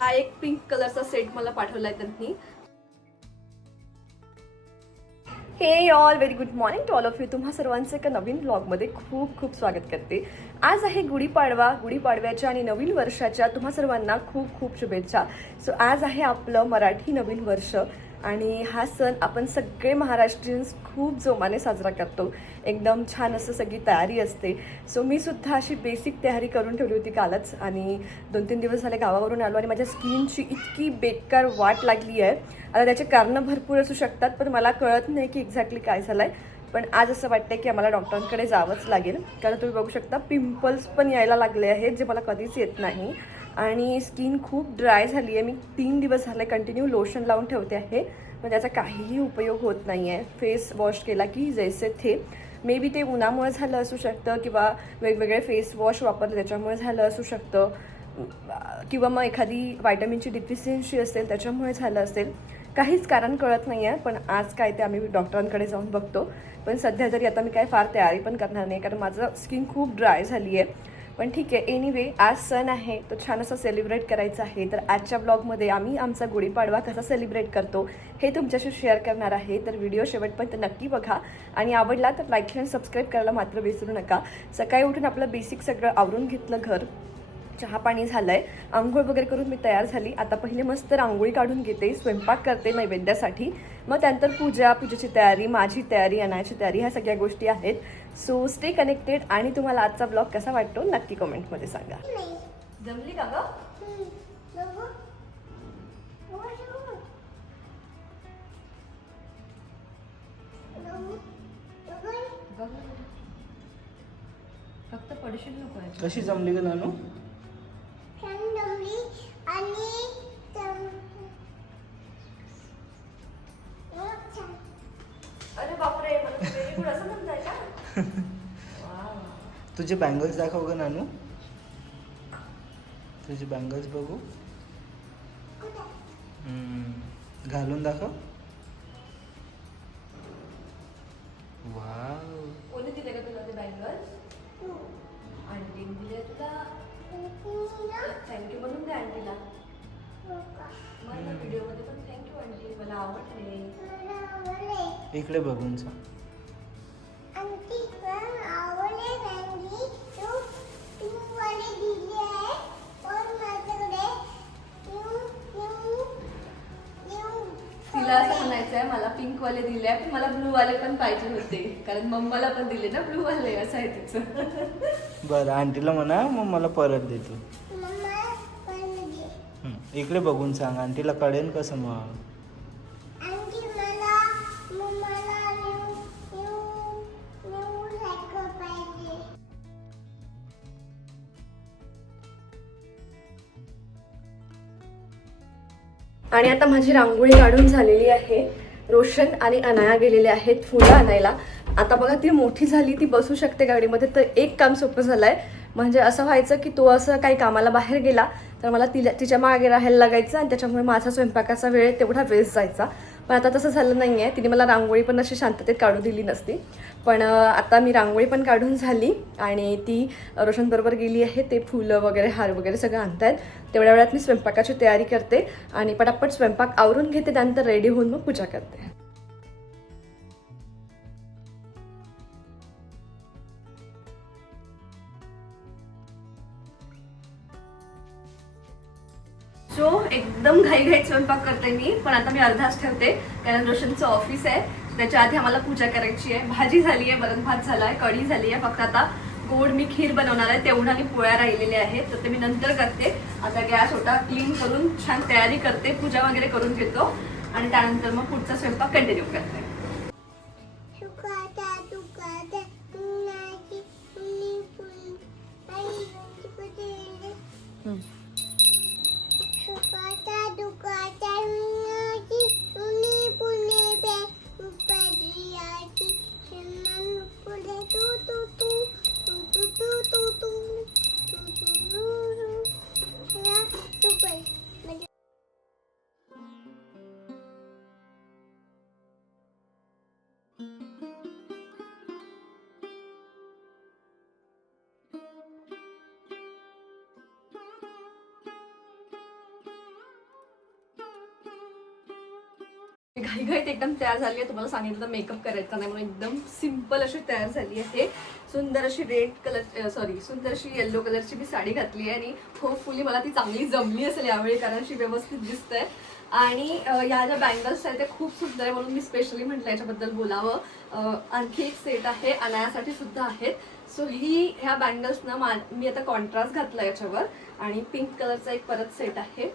हा एक पिंक कलरचा सेट मला पाठवलाय त्यांनी. हे all very good morning to all of you. तुम्हा सर्वांचं एका नवीन ब्लॉगमध्ये खूप खूप स्वागत करते. आज आहे गुढीपाडवा. गुढीपाडव्याच्या आणि नवीन वर्षाच्या तुम्हा सर्वांना खूप खूप शुभेच्छा. सो आज आहे आपलं मराठी नवीन वर्ष आणि हा सण आपण सगळे महाराष्ट्रीयन्स खूप जोमाने साजरा करतो. एकदम छान असं सगळी तयारी असते. सो मी सुद्धा अशी बेसिक तयारी करून ठेवली होती कालच आणि 2-3 दिवस झाले गावावरून आलो आणि माझ्या स्किनची इतकी बेकार वाट लागली आहे. आता त्याचे कारणं भरपूर असू शकतात पण मला कळत नाही की एक्झॅक्टली काय झालं आहे. पण आज असं वाटतं की आम्हाला डॉक्टरांकडे जावंच लागेल कारण तुम्ही बघू शकता पिंपल्स पण यायला लागले आहेत जे मला कधीच येत नाही आणि स्किन खूप ड्राय झाली आहे. मी 3 दिवस झाले कंटिन्यू लोशन लावून ठेवते आहे पण त्याचा काहीही उपयोग होत नाही आहे. फेस वॉश केला की जैसे थे. मे बी ते उन्हामुळे झालं असू शकतं किंवा वेगवेगळे फेस वॉश वापरले त्याच्यामुळे झालं असू शकतं किंवा मग एखादी व्हायटमिनची डिफिशियन्सी असेल त्याच्यामुळे झालं असेल. काहीच कारण कळत नाही आहे पण आज काय ते आम्ही डॉक्टरांकडे जाऊन बघतो. पण सध्या तरी आता मी काय फार तयारी पण करणार नाही कारण माझं स्किन खूप ड्राय झाली आहे. पण ठीक आहे, एनिवे आज सण आहे तो छान असं सेलिब्रेट करायचा आहे. तर आजच्या ब्लॉगमध्ये आम्ही आमचा गुढीपाडवा कसा सेलिब्रेट करतो हे तुमच्याशी शेअर करणार आहे. तर व्हिडिओ शेवटपर्यंत नक्की बघा आणि आवडला तर लाईक आणि सबस्क्राईब करायला मात्र विसरू नका. सकाळी उठून आपलं बेसिक सगळं आवरून घेतलं, घर चहा पाणी झालं आहे, आंघोळ वगैरे करून मी तयार झाली. आता पहिले मस्त रांगोळी काढून घेते, स्वयंपाक करते नैवेद्यासाठी, मग त्यानंतर पूजेची तयारी, माझी तयारी, आणायची तयारी, ह्या सगळ्या गोष्टी आहेत. सो स्टे कनेक्टेड आणि तुम्हाला आजचा ब्लॉग कसा वाटतो नक्की कमेंटमध्ये सांगा. जमली का गं? फक्त पडशील नको. कशी जमली ग नानू? अरे बापरे, मला व्हेरी गुड असं म्हणताय का? तुझे बँगल्स दाखव ग नानू. तुझे बँगल्स बघू. घालून दाखव. वाव. कोणी दिले का तुला ते बँगल्स? आंटीने दिले तुला? थँक्यू म्हणून दे आंटीला. मला व्हिडिओमध्ये पण थँक्यू आंटी, मला आवडले. इकडे बघून सांग. तिला असं म्हणायचं आहे मला पिंकवाले दिले आहे पण मला ब्लूवाले पण पाहिजे होते कारण मम्माला पण दिले ना ब्लूवाले, असं आहे तिचं. बरं आंटीला म्हणा मग मला परत देतो. इकडे बघून सांग, आंटीला कळेल कसं मग. आणि आता माझी रांगोळी काढून झालेली आहे. रोशन आणि अनाया गेलेले आहेत फुलं आणायला. आता बघा ती मोठी झाली, ती बसू शकते गाडीमध्ये, तर एक काम सोपं झालं आहे. म्हणजे असं व्हायचं की तो असं काही कामाला बाहेर गेला तर मला तिच्या मागे राहायला लागायचं आणि त्याच्यामुळे माझा स्वयंपाकाचा वेळ तेवढा वेस्ट जायचा. पण आता तसं झालं नाही आहे. तिने मला रांगोळी पण अशी शांततेत काढू दिली नसती. पण आता मी रांगोळी पण काढून झाली आणि ती रोशनबरोबर गेली आहे. ते फुलं वगैरे हार वगैरे सगळं आणतायत. तेवढ्या वेळात मी स्वयंपाकाची तयारी करते आणि पटापट स्वयंपाक आवरून घेते, त्यानंतर रेडी होऊन मग पूजा करते. सो एकदम घाईघाईत स्वयंपाक करते मी, पण आता मी अर्धाच ठेवते कारण रोशनचं ऑफिस आहे. त्याच्या आधी आम्हाला पूजा करायची आहे. भाजी झाली आहे, वरण भात झाला आहे, कढी झाली आहे. फक्त आता गोड मी खीर बनवणार आहे, तेवढा आणि पोळ्या राहिलेल्या आहेत तर ते मी नंतर करते. आता गॅस होता क्लीन करून छान तयारी करते, पूजा वगैरे करून घेतो आणि त्यानंतर मग पुढचा स्वयंपाक कंटिन्यू करते. घाईघाईत एकदम तयार झाली आहे. तुम्हाला सांगितलं मेकअप करायचा नाही म्हणून एकदम सिम्पल अशी तयार झाली आहे. सुंदर अशी रेड कलर सुंदर अशी येल्लो कलरची मी साडी घातली आहे आणि होपफुली मला ती चांगली जमली असेल यावेळी, कारण अशी व्यवस्थित दिसतंय. आणि या ज्या बँगल्स आहेत ते खूप सुंदर आहे म्हणून मी स्पेशली म्हटलं याच्याबद्दल बोलावं. आणखी एक सेट आहे अनायासाठी सुद्धा आहेत. सो ह्या बँगल्स ना मी आता कॉन्ट्रास्ट घातला याच्यावर आणि पिंक कलरचा एक परत सेट आहे.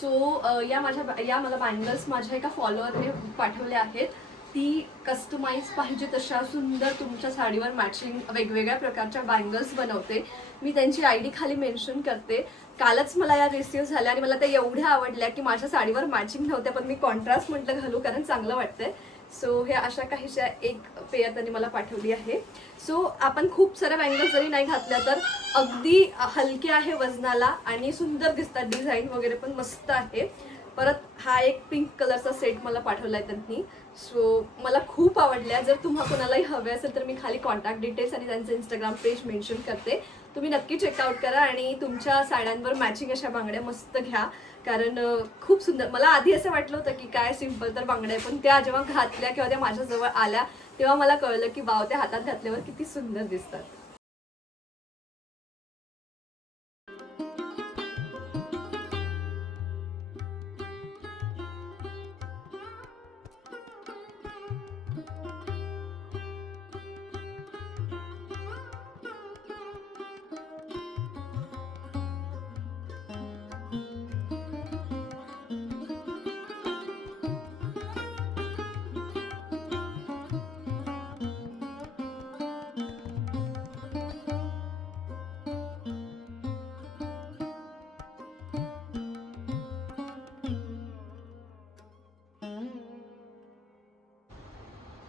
सो या मला बँगल्स माझ्या एका फॉलोअरने पाठवल्या आहेत. ती कस्टमाइज पाहिजे तशा सुंदर तुमच्या साडीवर मॅचिंग वेगवेगळ्या प्रकारच्या बँगल्स बनवते. मी त्यांची ID खाली मेन्शन करते. कालच मला या रिसीव्ह झाल्या आणि मला त्या एवढ्या आवडल्या की माझ्या साडीवर मॅचिंग नव्हत्या, पण मी कॉन्ट्रास्ट म्हटलं घालू कारण चांगलं वाटतंय. सो हे अशा काहीशा एक पेयर त्यांनी मला पाठवली आहे. सो आपण खूप साऱ्या बँगल्स जरी नाही घातल्या तर अगदी हलके आहे वजनाला आणि सुंदर दिसतात. डिझाईन वगैरे पण मस्त आहे. परत हा एक पिंक कलरचा सेट मला पाठवला आहे त्यांनी. सो मला खूप आवडल्या. जर तुम्हा कोणालाही हवे असेल तर मी खाली कॉन्टॅक्ट डिटेल्स आणि त्यांचं इंस्टाग्राम पेज मेन्शन करते. तुम्ही नक्की चेकआउट करा आणि तुमच्या साड्यांवर मॅचिंग अशा बांगड्या मस्त घ्या, कारण खूप सुंदर. मला आधी असं वाटलं होतं की काय सिम्पल तर बांगड्या, पण त्या जेव्हा घातल्या किंवा त्या माझ्याजवळ आल्या तेव्हा मला कळलं की वाव, त्या हातात घातल्यावर किती सुंदर दिसतात.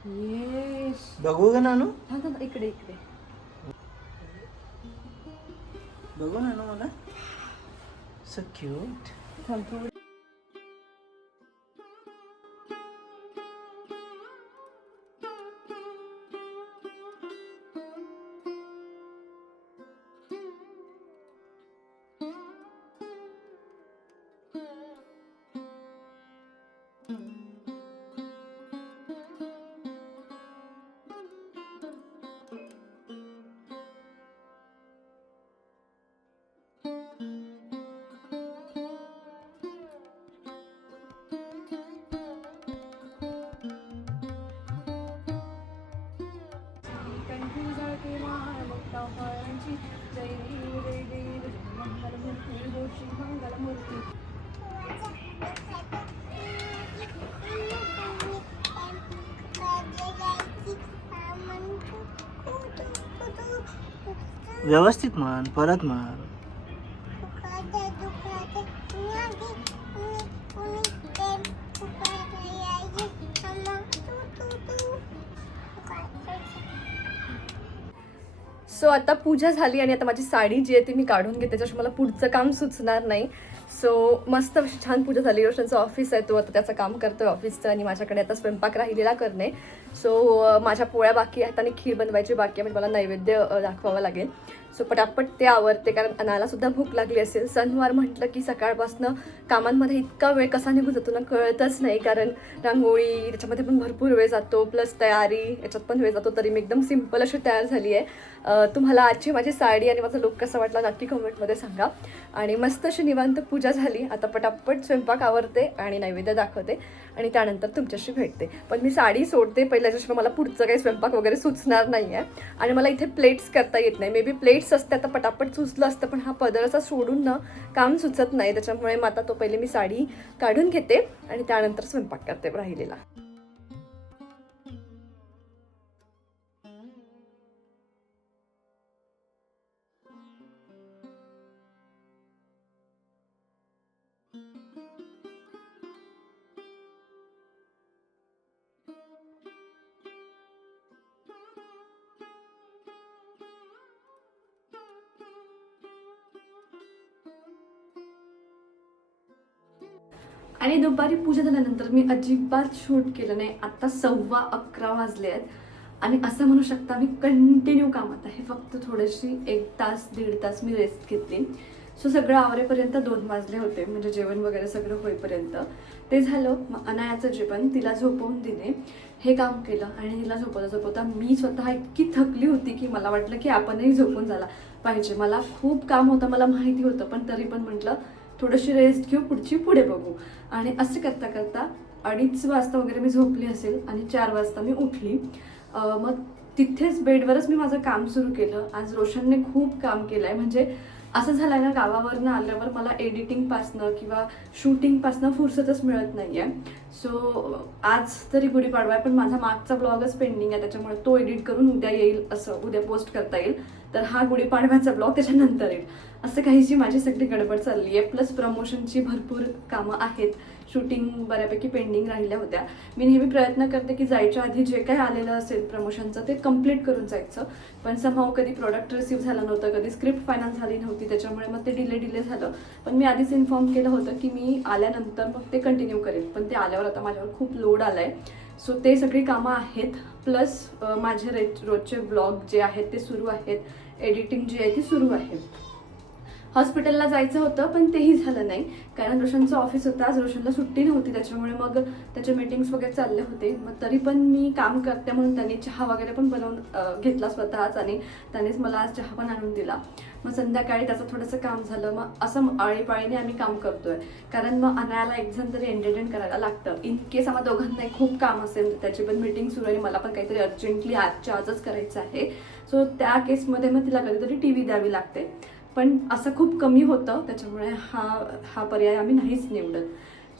येस, बघू का नानू? इकडे इकडे बघू नानू मला. So cute. मंगलमूर्ती. व्यवस्थित म्हण, परत म्हण. सो आता पूजा झाली आणि आता माझी साडी जी आहे ती मी काढून घेते, त्याच्याशिवाय मला पुढचं काम सुचणार नाही. सो मस्त अशी छान पूजा झाली. रोशनचं ऑफिस आहे, तो आता त्याचं काम करतोय ऑफिसचं आणि माझ्याकडे आता स्वयंपाक राहिलेला करणे. सो माझ्या पोळ्या बाकी आहेत आणि खीर बनवायची बाकी आहे, म्हणजे मला नैवेद्य दाखवावं लागेल. सो पटापट ते आवरते, कारण अनाला सुद्धा भूक लागली असेल. सणवार म्हटलं की सकाळपासनं कामांमध्ये इतका वेळ कसा निघून जातो ना कळतच नाही, कारण रांगोळी त्याच्यामध्ये पण भरपूर वेळ जातो, प्लस तयारी याच्यात पण वेळ जातो. तरी मी एकदम सिम्पल अशी तयार झाली आहे. तुम्हाला आजची माझी साडी आणि माझा लुक कसा वाटला नक्की कमेंटमध्ये सांगा. आणि मस्त अशी निवांत पूजा झाली. आता पटापट स्वयंपाक आवरते आणि नैवेद्य दाखवते आणि त्यानंतर तुमच्याशी भेटते. पण मी साडी सोडते पहिल्या, त्याच्याशिवाय मला पुढचं काही स्वयंपाक वगैरे सुचणार नाही आहे. आणि मला इथे प्लेट्स करता येत नाही. मे बी प्लेट्स असते आता पटापट सुचलं असतं, पण हा पदरचा सोडून ना काम सुचत नाही. त्याच्यामुळे मग आता तो पहिले मी साडी काढून घेते आणि त्यानंतर स्वयंपाक करते राहिलेला. आणि दुपारी पूजा झाल्यानंतर मी अजिबात शूट केलं नाही. आता 11:15 वाजले आहेत आणि असं म्हणू शकता मी कंटिन्यू कामात आहे. फक्त थोडीशी 1 तास 1.5 तास मी रेस्ट घेतली. सो सगळं आवरेपर्यंत 2 वाजले होते, म्हणजे जेवण वगैरे सगळं होईपर्यंत. ते झालं. मग अनायाचं जेवण, तिला झोपवून दिले, हे काम केलं आणि तिला झोपवता मी स्वतः इतकी थकली होती की मला वाटलं की आपणही झोपून झाला पाहिजे. मला खूप काम होतं, मला माहिती होतं, पण तरी पण म्हटलं थोडीशी रेस्ट घेऊ, पुढे बघू. आणि असं करता करता 2:30 वाजता वगैरे मी झोपली असेल आणि 4 वाजता मी उठली. मग तिथेच बेडवरच मी माझं काम सुरू केलं. आज रोशनने खूप काम केलं आहे. म्हणजे असं झालं आहे ना, गावावरनं आल्यावर मला एडिटिंगपासनं किंवा शूटिंगपासनं फुरसतच मिळत नाही आहे. सो आज तरी गुढीपाडवा आहे, पण माझा मागचा ब्लॉगच पेंडिंग आहे, त्याच्यामुळे तो एडिट करून उद्या येईल, असं उद्या पोस्ट करता येईल. तर हा गुढीपाडव्याचा ब्लॉग त्याच्यानंतर येईल. असं काहीशी माझी सगळी गडबड चालली आहे. प्लस प्रमोशनची भरपूर कामं आहेत, शूटिंग बऱ्यापैकी पेंडिंग राहिल्या होत्या. मी नेहमी प्रयत्न करते की जायच्या आधी जे काही आलेलं असेल प्रमोशनचं ते कंप्लीट करून जायचं, पण समहाऊ कधी प्रोडक्ट रिसीव्ह झालं नव्हतं, कधी स्क्रिप्ट फायनल झाली नव्हती, त्याच्यामुळे मग ते डिले झालं. पण मी आधीच इन्फॉर्म केलं होतं की मी आल्यानंतर मग ते कंटिन्यू करेन, पण ते आल्यावर आता माझ्यावर खूप लोड आला आहे. सो ते सगळी कामं आहेत. प्लस माझे रोजचे ब्लॉग जे आहेत ते सुरू आहेत, एडिटिंग जी आहे ती सुरू आहे. हॉस्पिटलला जायचं होतं पण तेही झालं नाही, कारण रोशनचं ऑफिस होतं, आज रोशनला सुट्टी नव्हती, त्याच्यामुळे मग त्याचे मीटिंग्स वगैरे चालले होते. मग तरी पण मी काम करते म्हणून त्यांनी चहा वगैरे पण बनवून घेतला स्वतःच, आणि त्यानेच मला आज चहा पण आणून दिला. मग संध्याकाळी त्याचं थोडंसं काम झालं. मग असं आळीपाळीने आम्ही काम करतोय, कारण मग अनायाला एक जण तरी एंटरटेन करायला लागतं. इन केस आम्हा दोघांनाही खूप काम असेल, त्याची पण मीटिंग सुरू आहे, मला पण काहीतरी अर्जंटली आजच्या आजच करायचं आहे. सो त्या केसमध्ये मग तिला कधीतरी TV द्यावी लागते, पण असं खूप कमी होतं, त्याच्यामुळे हा पर्याय आम्ही नाहीच निवडत.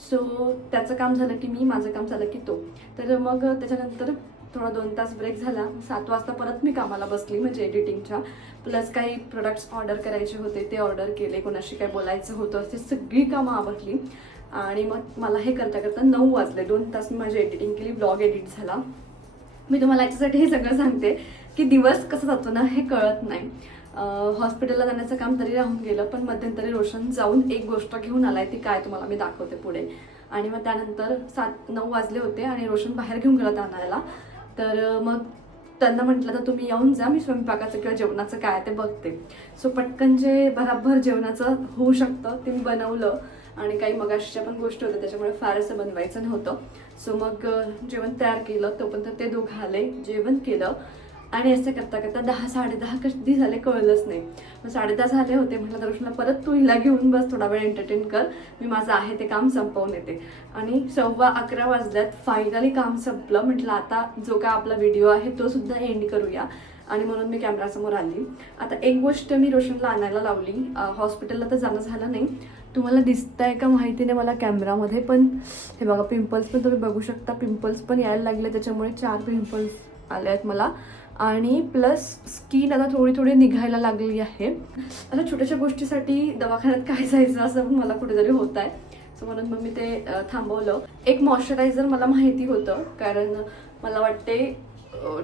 सो त्याचं काम झालं की मी, माझं काम झालं की तो. तर मग त्याच्यानंतर थोडा 2 तास ब्रेक झाला. 7 वाजता परत मी कामाला बसली, म्हणजे एडिटिंगच्या. प्लस काही प्रोडक्ट्स ऑर्डर करायचे होते ते ऑर्डर केले, कोणाशी काय बोलायचं होतं, ते सगळी कामं आवरली. आणि मग मला हे करता करता 9 वाजले. 2 तास मी माझी एडिटिंग केली, ब्लॉग एडिट झाला. मी तुम्हाला याच्यासाठी हे सगळं सांगते की दिवस कसा जातो ना हे कळत नाही. हॉस्पिटलला जाण्याचं काम तरी राहून गेलं, पण मध्यंतरी रोशन जाऊन एक गोष्ट घेऊन आलाय, ती काय तुम्हाला मी दाखवते पुढे. आणि मग त्यानंतर 7-9 वाजले होते आणि रोशन बाहेर घेऊन गेला आणायला. तर मग त्यांना म्हटलं तर तुम्ही येऊन जा, मी स्वयंपाकाचं किंवा जेवणाचं काय ते बघते. सो पटकन जे भराभर जेवणाचं होऊ शकतं ते मी बनवलं, आणि काही मगाशीच्या पण गोष्टी होत्या, त्याच्यामुळे फारसं बनवायचं नव्हतं. सो मग जेवण तयार केलं. तोपर्यंत ते दोघं आले, जेवण केलं, आणि असं करता करता 10-10:30 कधी झाले कळलंच नाही. मग 10:30 झाले होते. म्हटलं तर रोशनला परत तू हिला घेऊन बस, थोडा वेळ एंटरटेन कर, मी माझं आहे ते काम संपवून येते. आणि 11:15 वाजल्यात. फायनली काम संपलं. म्हटलं आता जो काय आपला व्हिडिओ आहे तो सुद्धा एंड करूया, आणि म्हणून मी कॅमेरासमोर आली. आता एक गोष्ट मी रोशनला आणायला लावली. हॉस्पिटलला तर जाणं झालं नाही, तुम्हाला दिसतंय का माहिती नाही मला कॅमेरामध्ये, पण हे बघा पिंपल्स पण तुम्ही बघू शकता, पिंपल्स पण यायला लागले, त्याच्यामुळे 4 पिंपल्स आले आहेत मला. आणि प्लस स्किन आता थोडी निघायला लागली आहे. अशा छोट्याशा गोष्टीसाठी दवाखान्यात काय जायचं असं मला कुठेतरी होत आहे. सो म्हणून मग मी ते थांबवलं. एक मॉइश्चरायझर मला माहिती होतं, कारण मला वाटते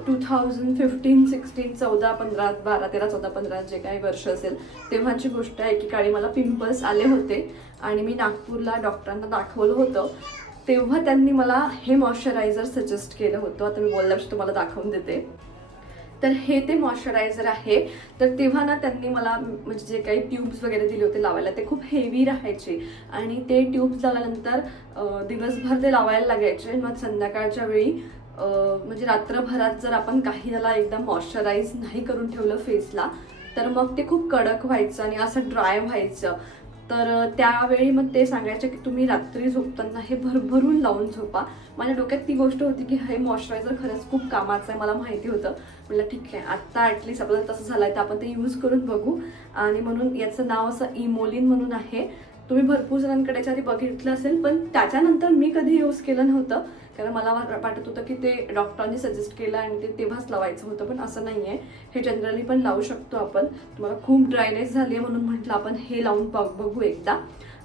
2015, 16, 14, 15, 12, 13, 14, 15 जे काही वर्ष असेल तेव्हाची गोष्ट आहे की काळी मला पिंपल्स आले होते, आणि मी नागपूरला डॉक्टरांना दाखवलं होतं. तेव्हा त्यांनी मला हे मॉइश्चरायझर सजेस्ट केलं होतं. आता मी बोलल्यापेक्षा तुम्हाला दाखवून देते. तर हे ते मॉइश्चरायझर आहे. तर तेव्हा ना त्यांनी मला म्हणजे जे काही ट्यूब्स वगैरे दिले होते लावायला, ते खूप हेवी राहायचे, आणि ते ट्यूब्स लावल्यानंतर दिवसभर ते लावायला लागायचे. मग संध्याकाळच्या वेळी म्हणजे रात्रभरात जर आपण काही याला एकदम मॉइश्चराईज नाही करून ठेवलं फेसला, तर मग ते खूप कडक व्हायचं आणि असं ड्राय व्हायचं. तर त्यावेळी मग ते सांगायचे की तुम्ही रात्री झोपताना हे भरभरून लावून झोपा. माझ्या डोक्यात ती गोष्ट होती की हे मॉइश्चरायझर खरंच खूप कामाचं आहे, मला माहिती होतं. म्हटलं ठीक आहे, आत्ता ॲटलिस्ट आपल्याला तसं झालं आहे तर आपण ते यूज करून बघू. आणि म्हणून याचं नाव असं इमोलिन म्हणून आहे. तुम्ही भरपूर जणांकडे याच्या आधी बघितलं असेल, पण त्याच्यानंतर मी कधी यूज केलं नव्हतं, कारण मला वाटत होतं की ते डॉक्टरांनी सजेस्ट केलं आणि ते तेव्हाच लावायचं होतं, पण असं नाही आहे. हे जनरली पण लावू शकतो आपण. तुम्हाला खूप ड्रायनेस झाली आहे म्हणून म्हटलं आपण हे लावून बघू एकदा,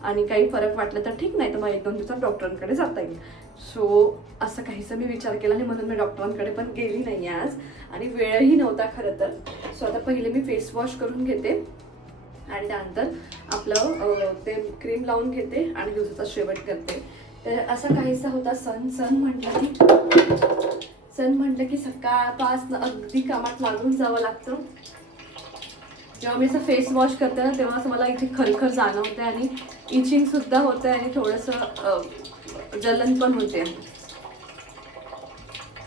आणि काही फरक वाटलं तर ठीक, नाही तर मग 1-2 दिवसात डॉक्टरांकडे जाता येईल. सो असं काहीसं मी विचार केला, आणि म्हणून मी डॉक्टरांकडे पण गेली नाही आज, आणि वेळही नव्हता खरं तर. सो आता पहिले मी फेस वॉश करून घेते, आणि त्यानंतर आपलं ते क्रीम लावून घेते आणि दिवसाचा शेवट करते. तर असा काहीसा होता सण म्हटलं की सकाळपासून अगदी कामात लागून जावं लागतं. जेव्हा मी असं फेस वॉश करते ना तेव्हा असं मला इथे खरखर जाणवते आणि इचिंग सुद्धा होते आणि थोडंसं जलन पण होते.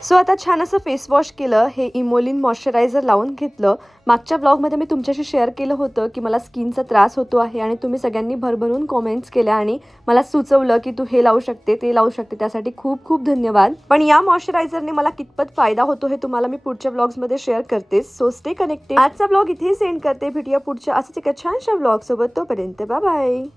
सो आता छान असं फेस वॉश केलं, हे इमोलिन मॉइश्चरायझर लावून घेतलं. मागच्या ब्लॉगमध्ये मी तुमच्याशी शेअर केलं होतं की मला स्किनचा त्रास होतो आहे आणि तुम्ही सगळ्यांनी भरभरून कॉमेंट्स केल्या आणि मला सुचवलं की तू हे लावू शकते ते लावू शकते, त्यासाठी खूप खूप धन्यवाद. पण या मॉइश्चरायझरने मला कितपत फायदा होतो हे तुम्हाला मी पुढच्या ब्लॉग्समध्ये शेअर करते. So stay connected. आजचा ब्लॉग इथे सेंड करते. भेटूया पुढच्या असंच एका छानशा ब्लॉग सोबत. तोपर्यंत बाय बाय.